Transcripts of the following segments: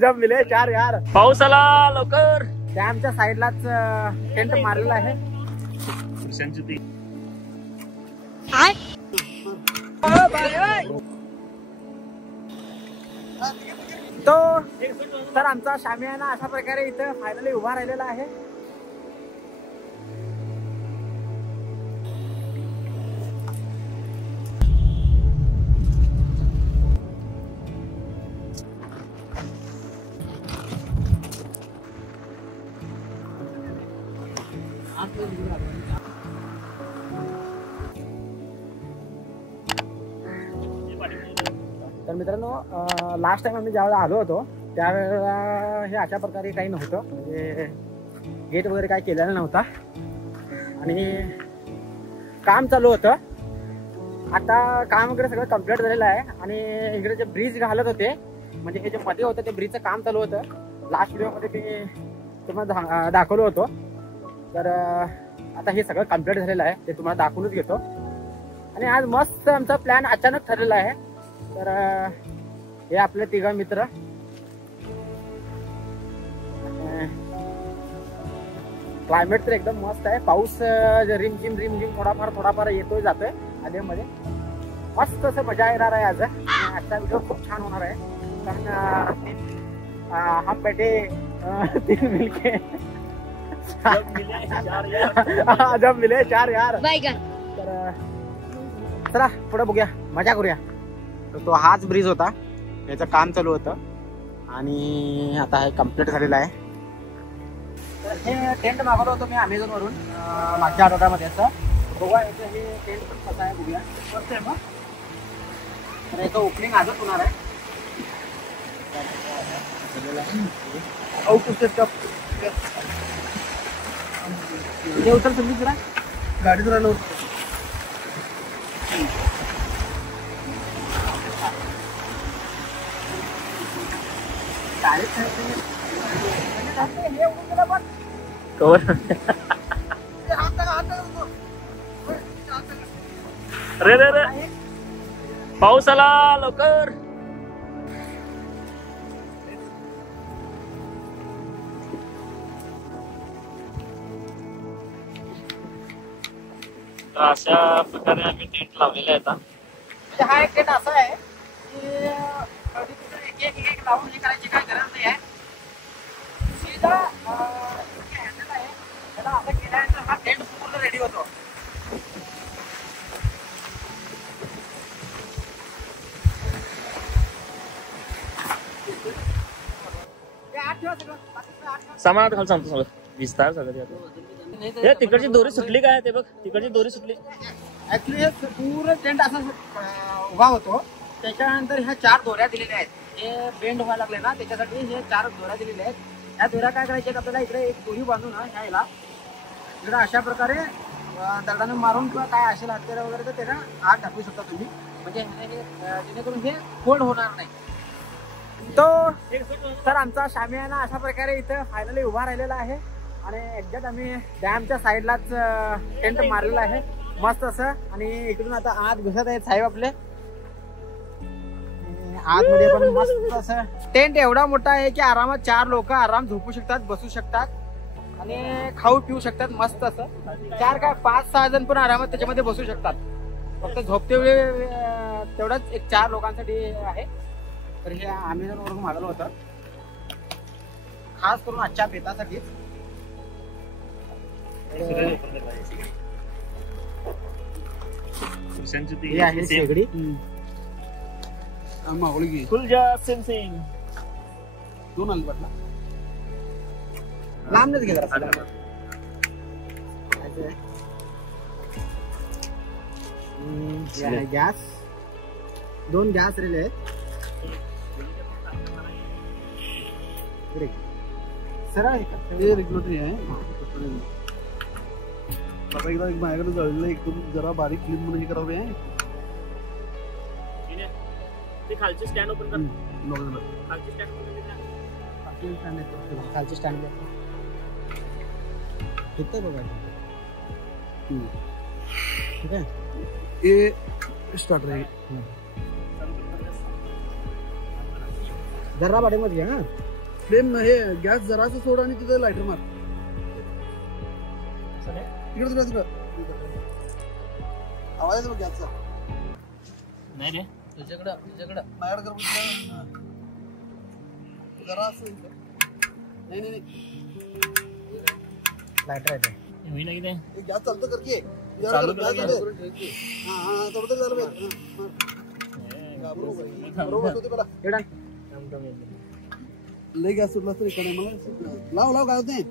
जब मिले चार यार. पाऊस आला लवकर. डॅमच्या साईडलाच टेंट मारलेला आहे. तो तर आमचा शामियाना अशा प्रकारे इथं फायनली उभा राहिलेला आहे. तर मित्रांनो, लास्ट टाइम आम्ही ज्यावेळेला आलो होतो त्यावेळेला हे अशा प्रकारे काही नव्हतं. म्हणजे गेट वगैरे काही केलेला नव्हता आणि काम चालू होतं. आता काम वगैरे सगळं कम्प्लीट झालेलं आहे आणि इकडे जे ब्रिज घालत होते, म्हणजे हे जे मध्ये होतं ते ब्रिजचं काम चालू होतं. लास्ट व्हिडिओमध्ये मी तुम्हाला दाखवलं होतं. तर आता हे सगळं कम्प्लीट झालेलं आहे, ते तुम्हाला दाखवूनच घेतो. आणि आज मस्त आमचा प्लॅन अचानक ठरलेला आहे. तर हे आपले तिघं मित्र, क्लायमेट तर एकदम मस्त आहे. पाऊस रिमझिम थोडाफार येतोय जातोय आधी मध्ये. मस्त असं मजा येणार आहे आज. आजचा व्हिडिओ खूप छान होणार आहे कारण हम बैठे तीन मिलके जब मिले चार यार. तर चला पुढे बघूया, मजा करूया. तो हाच ब्रिज होता, याचं काम चालू होतं आणि आता हे कम्प्लीट झालेलं आहे. तर हे टेंट मागवलं होतं मी अमेझॉन वरून मागच्या आठवड्यामध्ये. असं बघूया याचं हे टेंट पण कसं आहे बघूया. मस्त आहे मग. तर याचं ओपनिंग आजच होणार आहे. उतर समजू जरा गाडीत राहिलो. रे रे रे, पाऊस आला लवकर. अशा प्रकारे आम्ही टेंट लावलेला आहे. हा एक टेंट असा आहे की एक लावून हे करायची काही गरज नाही आहे. सीधा हँडल आहे, त्याला असं केल्यानंतर हा टेंट पूर्ण रेडी होतो. सामान खाली सांगतो सगळं दिसतात सगळं. तिकडची दोरी सुटली काय ते बघ, तिकडची दोरी सुटली. ऍक्च्युली हे पूर्ण टेंट असा उभा होतो. त्याच्यानंतर ह्या 4 दोऱ्या दिलेल्या आहेत. हे बेंड व्हायला लागले ना, त्याच्यासाठी हे 4 दोऱ्या दिलेल्या आहेत. ह्या दोऱ्या काय करायच्या, आपल्याला इकडे एक दोरी बांधून ह्याला इकडे अशा प्रकारे दगडाने मारून किंवा काय असेल हत्यारा वगैरे तर त्याला आत टाकू शकता तुम्ही. म्हणजे जेणेकरून हे फोल्ड होणार नाही. तो तर आमचा शामियाना अशा प्रकारे इथं फायनली उभा राहिलेला आहे आणि एक्झॅक्ट आम्ही डॅमच्या साईडलाच टेंट मारलेला आहे मस्त असं. आणि इकडून आता आत घुसत आहेत साहेब आपले. आतमध्ये पण मस्त असं टेंट एवढा मोठा आहे की आरामात 4 लोक आराम झोपू शकतात, बसू शकतात आणि खाऊ पिऊ शकतात. मस्त असं 4 काय 5-6 जण पण आरामात त्याच्यामध्ये बसू शकतात. फक्त झोपते वेळी तेवढंच एक 4 लोकांसाठी आहे. तर हे अमेझॉन वरून मागवलं होतं खास करून आजच्या बेतासाठी. ही आहे शेगडी मागवली सेन्सिंग 2 आली वाटला लांबच गेला. गॅस 2 गॅस रिले आहेत. सरळ आहे का ते रेग्युलेटरी आहे. बाबा एकदा एक माझ्याकडे जळलेलं एकदम जरा बारीक क्लीन म्हणून हे करावं आहे. ते खालचे स्टँड ओपन कर. खालचे स्टँड किती बघा. ठीक आहे, ये स्टार्ट आहे. जरा पाठीमध्ये घे. हा फ्लेम हे गॅस जरासं सोड आणि तिथं लायटर मार. तिकडे तिकडे आवाज येतो गॅसचा. नाही रे तुझ्याकडं माझ्याकडे कर. जरा असं नाही लायटर आहे होईना की नाही. गॅस चालतं कर की. चालू गॅस केलं चालते. हा तेवढं झालं पाहिजे. बरोबर होते बघा. एवढा लई गॅस सुटला तरी इकडे मला लाव काय होते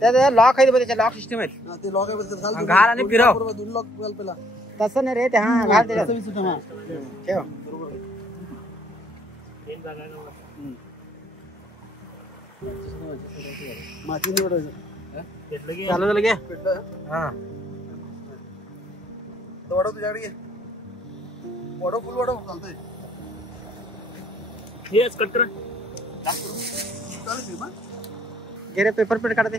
त्यात लॉक आहे, त्याच्या लॉक सिस्टम आहे. ते लॉक आहे घाल आणि फिरव. दोन लॉक घाल पहिला. तसं नाही रे ते. हा घाल त्याच्यात ठेव. माती निवडायचं. चालू झालं घे. पेटलं. हा वाढव तुझ्याकडे घे. वाढव फुल वाढव चालतंय. हेच कट कर. चालेल मग. घे रे पेपर प्लेट काढते.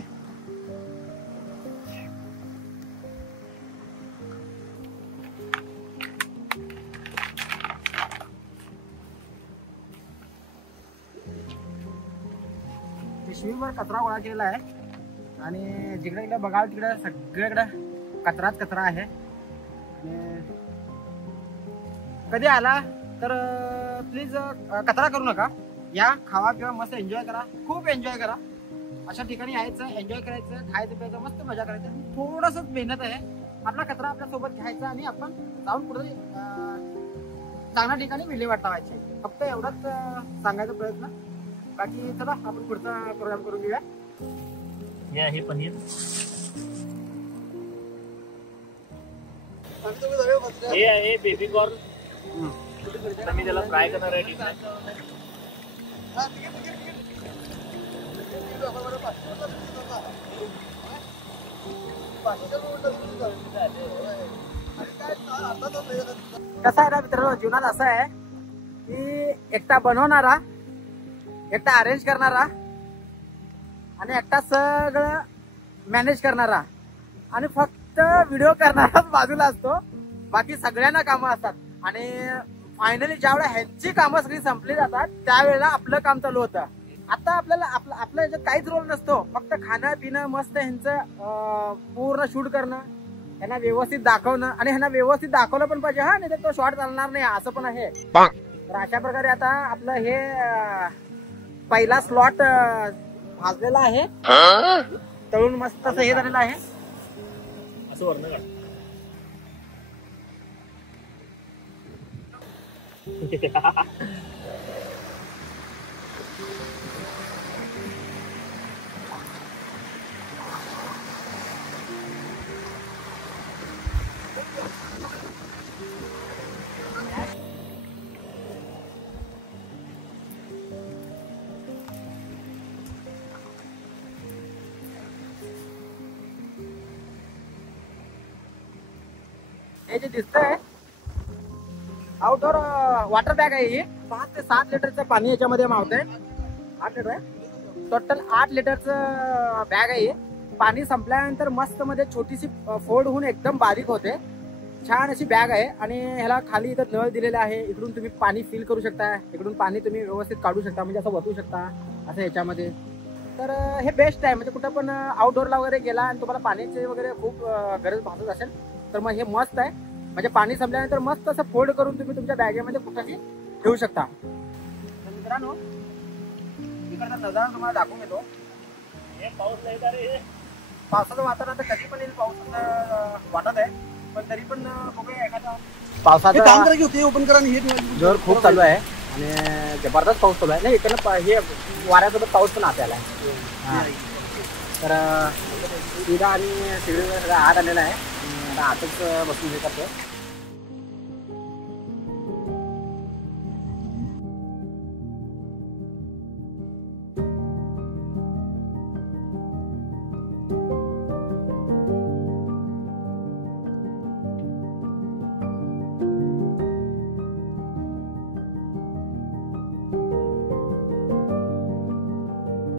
पिशवीवर कचरा गोळा केलेला आहे आणि जिकडे तिकडे बघाल तिकडे सगळीकडे कचराच कचरा आहे. आणि कधी आला तर प्लीज कचरा करू नका. या खावा किंवा मस्त एन्जॉय करा. खूप एन्जॉय करा. अशा ठिकाणी यायचं, एन्जॉय करायचं, खायचं प्यायचं, मस्त मजा करायचं. थोडंसं मेहनत आहे. आपला कचरा आपल्या सोबत घ्यायचा आणि आपण जाऊन पुढे चांगल्या ठिकाणी विल्हेवाट लावायची. फक्त एवढाच सांगायचा प्रयत्न. बाकी चला आपण पुढचा प्रोग्राम करून घेऊया. हे पनीर हे आहे बेबी कॉर्न. मी त्याला फ्राय करणार आहे. Deep fry. कसं आहे ना मित्रांनो, जीवनात असं आहे की एकटा बनवणारा, एकटा अरेंज करणारा आणि एकटा सगळं मॅनेज करणारा आणि फक्त व्हिडिओ करणाराच बाजूला असतो. बाकी सगळ्यांना कामं असतात आणि फायनली ज्यावेळेला ह्यांची कामं सगळी संपली जातात त्यावेळेला आपलं काम चालू होतं. आता आपल्याला आपल्या याच्यात काहीच रोल नसतो. फक्त खाणं पिणं, मस्त ह्यांचं पूर्ण शूट करणं, ह्यांना व्यवस्थित दाखवणं आणि ह्यांना व्यवस्थित दाखवलं पण पाहिजे. हा नाही तर तो शॉर्ट चालणार नाही असं पण आहे. तर अशा प्रकारे आता आपलं हे पहिला स्लॉट भाजलेला आहे. तळून मस्त असं हे झालेलं आहे. असं वरण काढ. हे जे दिसतंय आउटडोर वॉटर बॅग आहे. ही 5 ते 7 लिटरचं पाणी याच्यामध्ये मावतंय. 8 लिटर आहे टोटल. 8 लिटरचं बॅग आहे. पाणी संपल्यानंतर मस्त मध्ये छोटीशी फोल्ड होऊन एकदम बारीक होते. छान अशी बॅग आहे आणि ह्याला खाली इथं नळ दिलेला आहे. इकडून तुम्ही पाणी फिल करू शकता. इकडून पाणी तुम्ही व्यवस्थित काढू शकता, म्हणजे असं वतू शकता असं ह्याच्यामध्ये. तर हे बेस्ट आहे. म्हणजे कुठं पण आउटडोरला वगैरे गेला आणि तुम्हाला पाण्याची वगैरे खूप गरज भासत असेल तर मग हे मस्त आहे. म्हणजे पाणी संपल्यानंतर मस्त असं फोल्ड करून तुम्ही तुमच्या बॅगेमध्ये कुठेही ठेवू शकता. तर मित्रांनो इकडचा नजारा तुम्हाला दाखवून येतो. हे पाऊस नाही का रे. पावसाचं वातावरण तर कधी पण येईल पाऊस वाटत आहे. पण तरी पण बघूया एखादा पावसाचं काम करा की होते ओपन करा आणि हे जोर खूप चालू आहे आणि जबरदस्त पाऊस चालू आहे. नाही इकडनं हे वाऱ्यासोबत पाऊस पण आता आलाय. तर सीधा आणि शिडीवर सगळं आत आलेला आहे. आता आतच बसून हे करतो.